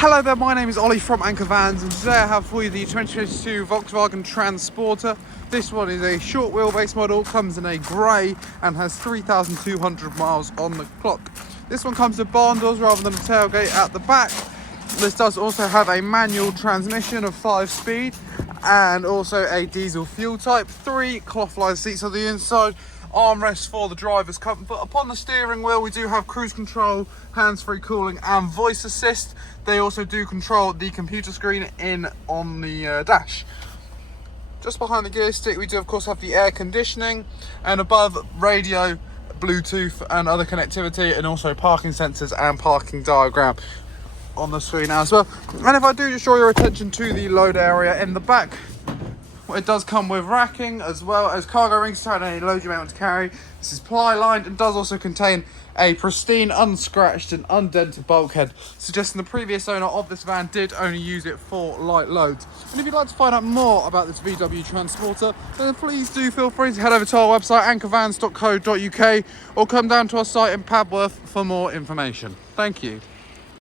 Hello there, my name is Ollie from Anchor Vans, and today I have for you the 2022 Volkswagen Transporter. This one is a short wheelbase model, comes in a grey and has 3,200 miles on the clock. This one comes with barn doors rather than a tailgate at the back. This does also have a manual transmission of 5-speed and also a diesel fuel type, 3 cloth-lined seats on the inside, armrests for the driver's comfort. Upon the steering wheel we do have cruise control, hands-free cooling and voice assist. They also do control the computer screen in on the dash. Just behind the gear stick we do of course have the air conditioning, and above radio, Bluetooth and other connectivity, and also parking sensors and parking diagram on the screen as well. And if I do just draw your attention to the load area in the back, it does come with racking as well as cargo rings to any load you may want to carry. This is ply lined and does also contain a pristine, unscratched and undented bulkhead, suggesting the previous owner of this van did only use it for light loads. And if you'd like to find out more about this VW Transporter, then please do feel free to head over to our website anchorvans.co.uk or come down to our site in Padworth for more information. Thank you.